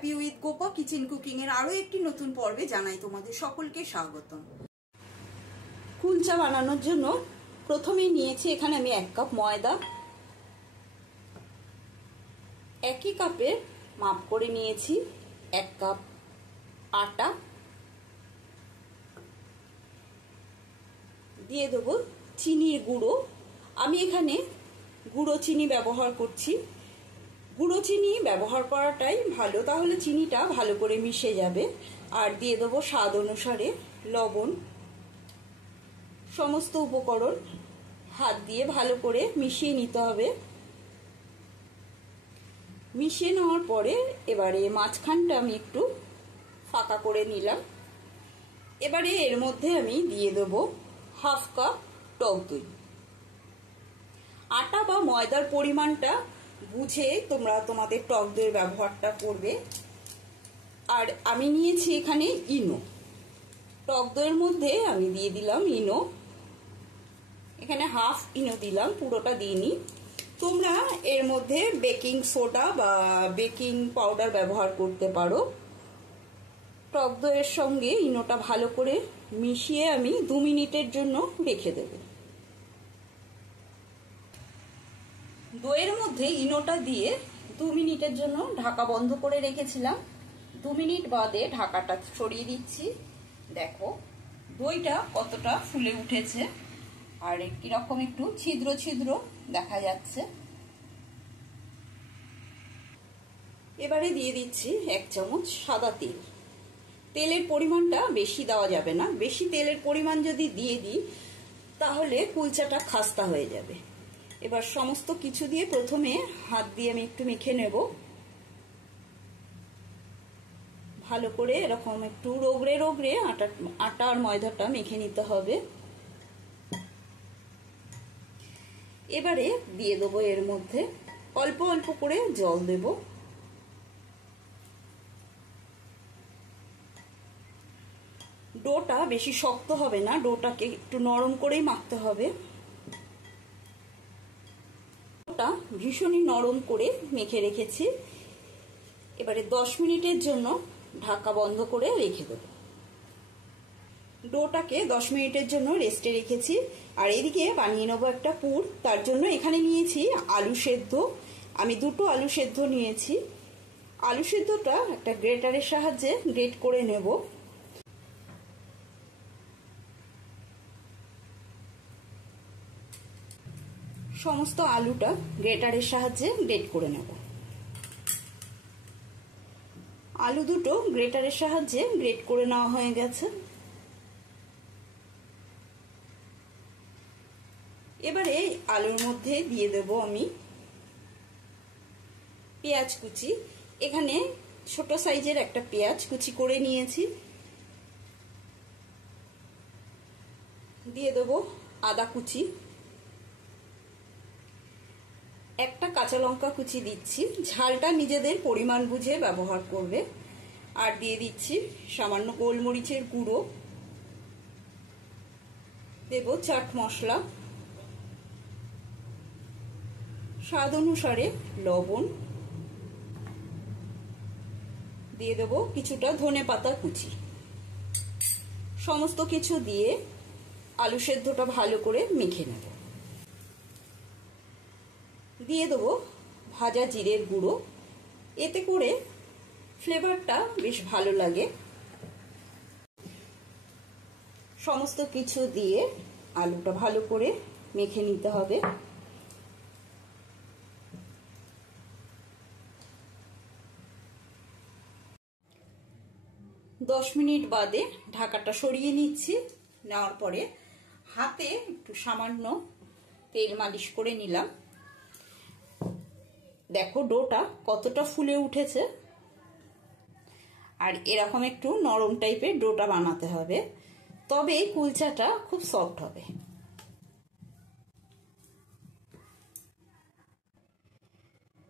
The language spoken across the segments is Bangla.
Happy with Gopa kitchen cooking এর আরো একটি নতুন পর্বে জানাই তোমাদের সকলকে স্বাগতম। কুলচা বানানোর জন্য প্রথমেই নিয়েছি এখানে আমি 1 কাপ ময়দা, একই কাপে মাপ করে নিয়েছি 1 কাপ আটা, দিয়ে দেবো চিনির গুঁড়ো। আমি এখানে গুঁড়ো চিনি ব্যবহার করছি। গুঁড়ো চিনি ব্যবহার করাটাই ভালো, তাহলে চিনিটা ভালো করে মিশে যাবে। আর দিয়ে দেবো স্বাদ অনুসারে লবণ। সমস্ত উপকরণ হাত দিয়ে ভালো করে মিশিয়ে নিতে হবে। মিশিয়ে নেওয়ার পরে এবারে মাঝখানটা আমি একটু ফাঁকা করে নিলাম। এবারে এর মধ্যে আমি দিয়ে দেবো 1/2 কাপ টক দই। আটা বা ময়দার পরিমাণটা বুঝে তোমরা তোমাদের টক দইয়ের ব্যবহারটা করবে। আর আমি নিয়েছি এখানে ইনো। টক দইয়ের মধ্যে আমি দিয়ে দিলাম ইনো, এখানে 1/2 ইনো দিলাম, পুরোটা দিইনি। তোমরা এর মধ্যে বেকিং সোডা বা বেকিং পাউডার ব্যবহার করতে পারো। টক দইয়ের সঙ্গে ইনোটা ভালো করে মিশিয়ে আমি 2 মিনিটের জন্য রেখে দেব। দইয়ের মধ্যে ইনোটা দিয়ে 2 মিনিটের জন্য ঢাকা বন্ধ করে রেখেছিলাম। 2 মিনিট বাদে ঢাকাটা সরিয়ে দিচ্ছি। দেখো দইটা কতটা ফুলে উঠেছে আর কিরকম একটু ছিদ্র ছিদ্র দেখা যাচ্ছে। এবারে দিয়ে দিচ্ছি 1 চামচ সাদা তেল। তেলের পরিমাণটা বেশি দেওয়া যাবে না, বেশি তেলের পরিমাণ যদি দিয়ে দিই তাহলে কুলচাটা খাস্তা হয়ে যাবে। এবার সমস্ত কিছু দিয়ে প্রথমে হাত দিয়ে আমি একটু মেখে নেব, ভালো করে এরকম একটু রগড়ে রগড়ে আটা আর ময়দাটা মেখে নিতে হবে। এবারে দিয়ে দেবো এর মধ্যে অল্প অল্প করে জল দেব। ডোটা বেশি শক্ত হবে না, ডোটাকে একটু নরম করেই মাখতে হবে। ডোটা ভীষণই নরম করে মেখে রেখেছি। এবারে 10 মিনিটের জন্য ঢাকা বন্ধ করে রেখে দেব। ডোটাকে 10 মিনিটের জন্য রেস্টে রেখেছি। আর এদিকে বানিয়ে নেবো একটা পুর। তার জন্য এখানে নিয়েছি আলু সেদ্ধ। আমি 2টো আলু সেদ্ধ নিয়েছি। আলু সেদ্ধটা একটা গ্রেটারের সাহায্যে গ্রেট করে নেব। সমস্ত আলুটা গ্রেটারের সাহায্যে গ্রেট করে নেব। আলু দুটো গ্রেটারের সাহায্যে গ্রেট করে নেওয়া হয়ে গেছে। এবারে আলুর মধ্যে দিয়ে দেব আমি পেঁয়াজ কুচি। এখানে ছোট সাইজের একটা পেঁয়াজ কুচি করে নিয়েছি। দিয়ে দেব আদা কুচি, একটা কাঁচা লঙ্কা কুচি দিচ্ছি, ঝালটা নিজেদের পরিমাণ বুঝে ব্যবহার করবে। আর দিয়ে দিচ্ছি সামান্য গোলমরিচের গুঁড়ো, দেব চাট মশলা, স্বাদ অনুসারে লবণ, দিয়ে দেব কিছুটা ধনেপাতা কুচি। সমস্ত কিছু দিয়ে আলু সেদ্ধটা ভালো করে মেখে নেব। দিয়ে দেবো ভাজা জিরের গুঁড়ো, এতে করে ফ্লেভারটা বেশ ভালো লাগে। সমস্ত কিছু দিয়ে আলুটা ভালো করে মেখে নিতে হবে। 10 মিনিট বাদে ঢাকাটা সরিয়ে নিচ্ছি। নেওয়ার পরে হাতে একটু সামান্য তেল মালিশ করে নিলাম। দেখো ডোটা কতটা ফুলে উঠেছে। আর এরকম একটু নরম টাইপের ডোটা বানাতে হবে, তবে কুলচাটা খুব সফট হবে।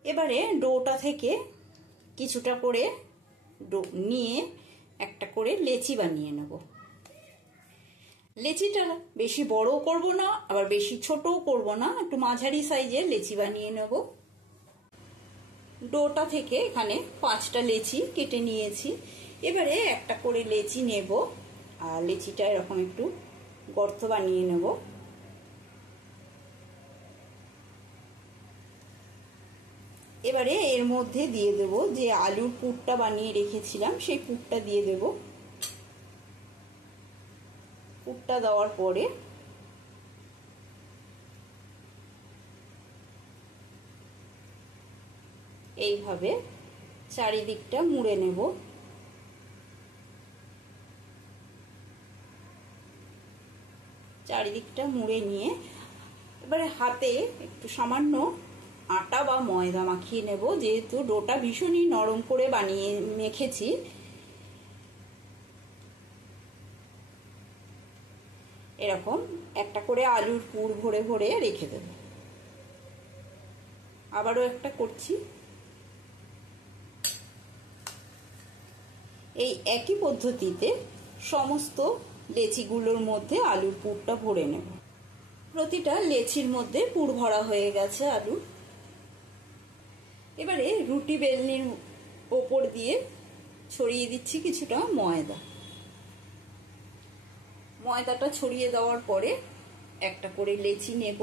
এবারে ডোটা থেকে কিছুটা করে নিয়ে একটা করে লেচি বানিয়ে নেব। লেচিটা বেশি বড়ও করব না, আবার বেশি ছোটও করব না, একটু মাঝারি সাইজের লেচি বানিয়ে নেব। ডোটা থেকে এখানে 5টা লেচি কেটে নিয়েছি। এবারে একটা করে লেচি নেব আর লেচিটা এরকম একটু গর্ত বানিয়ে নেব। এবারে এর মধ্যে দিয়ে দেব যে আলুর পুরটা বানিয়ে রেখেছিলাম, সেই পুরটা দিয়ে দেব। পুরটা দেওয়ার পরে এইভাবে চারিদিকটা মুড়ে নেব। চারিদিকটা মুড়ে নিয়ে এবারে হাতে একটু সামান্য আটা বা ময়দা মাখিয়ে নেব, যেহেতু ডোটা ভীষণই নরম করে বানিয়ে মেখেছি। এরকম একটা করে আলুর পুর ভরে ভরে রেখে দেব। আবারও একটা করছি। এই একই পদ্ধতিতে সমস্ত লেচিগুলোর মধ্যে আলুর পুরটা ভরে নেব। প্রতিটা লেচির মধ্যে পুর ভরা হয়ে গেছে আলুর। এবারে রুটি বেলনির ওপর দিয়ে ছড়িয়ে দিচ্ছি কিছুটা ময়দা। ময়দাটা ছড়িয়ে দেওয়ার পরে একটা করে লেচি নেব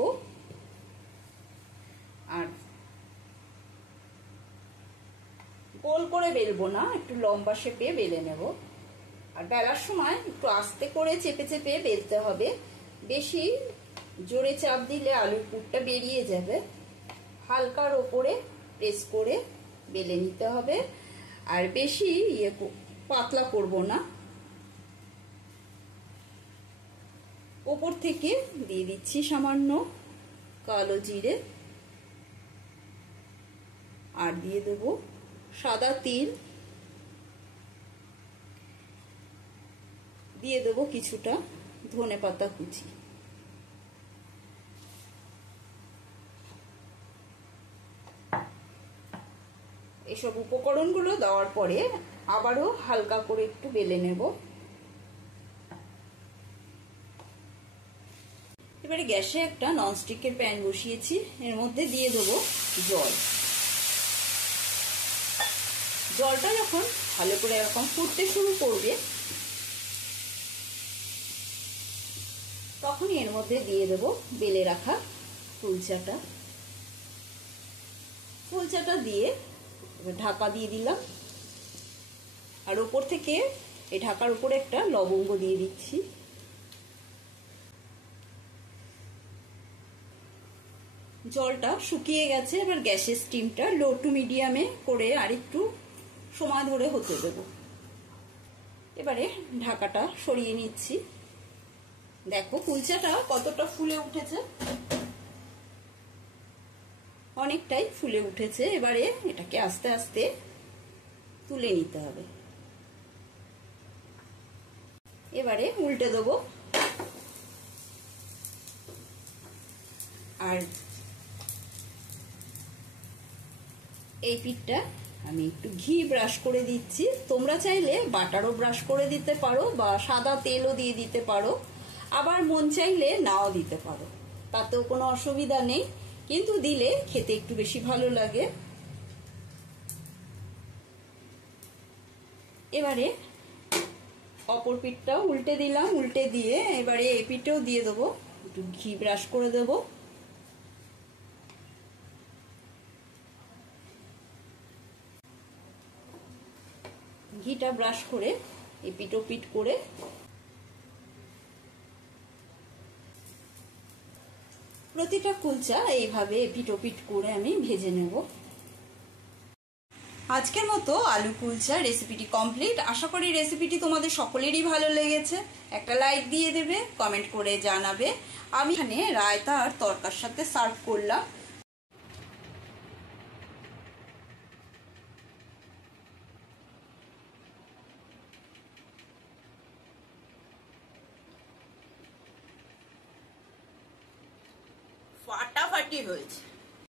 আর গোল করে বেলবো না, একটু লম্বা শেপে বেলে নেব। আর বেলার সময় একটু আস্তে করে চেপে চেপে বেলতে হবে। বেশি জোরে চাপ দিলে আলুর পুরটা বেরিয়ে যাবে। হালকার ওপরে প্রেস করে বেলে নিতে হবে। আর বেশি পাতলা করব না। ওপর থেকে দিয়ে দিচ্ছি সামান্য কালো জিরে আর দিয়ে দেব সাদা তিল, দিয়ে দেব কিছুটা ধনেপাতা কুচি। এসব উপকরণগুলো দেওয়ার পরে আবারও হালকা করে একটু বেলে নেব। এবারে গ্যাসে একটা ননস্টিকের প্যান বসিয়েছি, এর মধ্যে দিয়ে দেব জল। জলটা যখন ভালো করে এরকম ফুটতে শুরু করবে তখনই এর মধ্যে দিয়ে দেব বেলে রাখা কুলচাটা। কুলচাটা দিয়ে ঢাকা দিয়ে দিলাম। আর উপর থেকে এই ঢাকার উপরে একটা লবঙ্গ দিয়ে দিচ্ছি। জলটা শুকিয়ে গেছে। এবার গ্যাসের স্টিমটা লো টু মিডিয়ামে করে আর একটু সময় ধরে হতে দেব। এবারে ঢাকাটা সরিয়ে নিচ্ছি। দেখো কুলচাটা কতটা ফুলে উঠেছে, অনেকটাই ফুলে উঠেছে। এবারে এটাকে আস্তে আস্তে তুলে নিতে হবে। এবারে উল্টে দেবো আর এই পিঠটা আমি একটু ঘি ব্রাশ করে দিচ্ছি। তোমরা চাইলে বাটারও ব্রাশ করে দিতে পারো বা সাদা তেলও দিয়ে দিতে পারো, আবার মন চাইলে নাও দিতে পারো, তাতেও কোনো অসুবিধা নেই, কিন্তু দিলে খেতে একটু বেশি ভালো লাগে। এবারে অপর পিঠটাও উল্টে দিলাম। উল্টে দিয়ে এবারে এই পিঠেও দিয়ে দেবো, একটু ঘি ব্রাশ করে দেবো। ঘিটা ব্রাশ করে এপিট ওপিট করে প্রতিটা কুলচা এইভাবে এপিট ওপিট করে আমি ভেজে নেব। আজকের মতো আলু কুলচা রেসিপিটি কমপ্লিট। আশা করি রেসিপিটি তোমাদের সকলেরই ভালো লেগেছে। একটা লাইক দিয়ে দেবে, কমেন্ট করে জানাবে। আমি এখানে রায়তা আর তরকার সাথে সার্ভ করলাম। ফাটাফাটি হয়েছে।